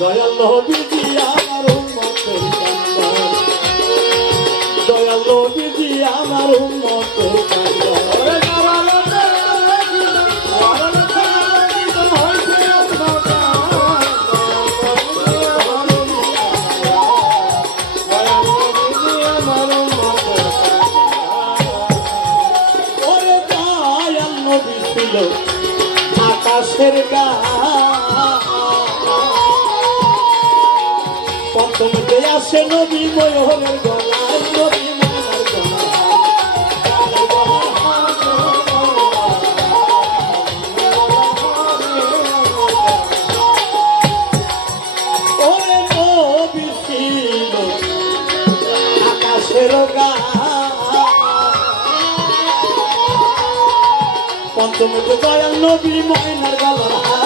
দয়াল নবী আসে নদী ময়ূরের গলায় নদী পঞ্চমে তো দয়াল নবী ময়নার গলার হাত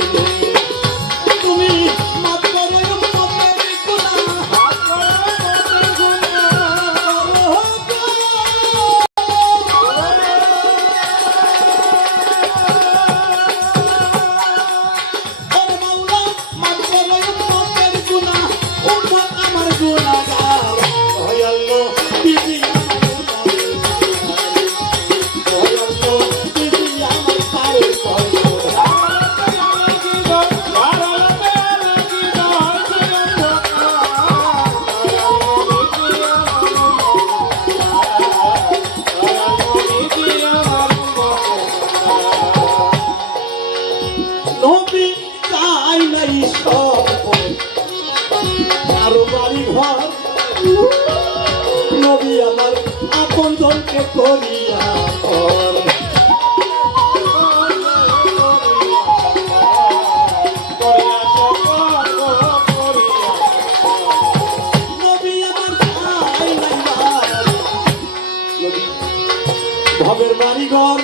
ভবের বাড়ি ঘর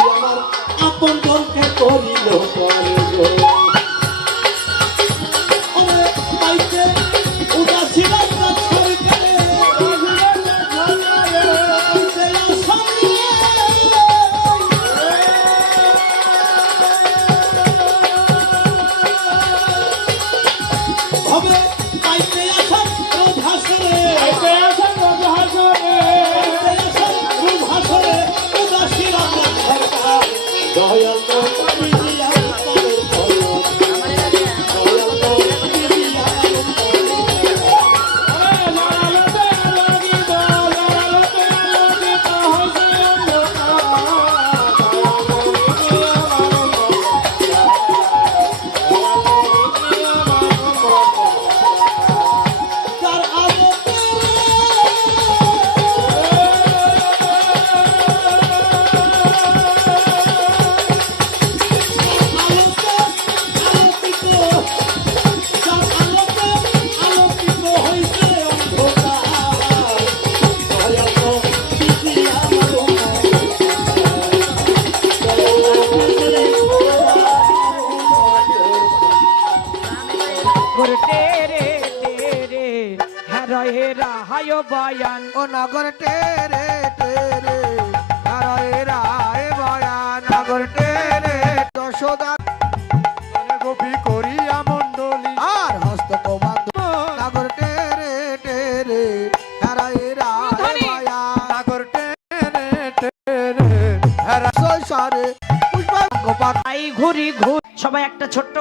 আমার আপন জনকে করিল করে বয়ান। ও নগর টেরে টেরে হারায় রায় বয়ান। নগর টেরে যশোদা। গোপী করিয়া মন্ডলী আর হস্ত কমান্ড। নগর টেরে টেরে রায় ধ্বনি। বয়ান। নগর টেরে টেরে হারা সরে। পুষ্পাঙ্গ পাঠ। আই ঘুরি ঘুর। সবাই একটা ছোট্ট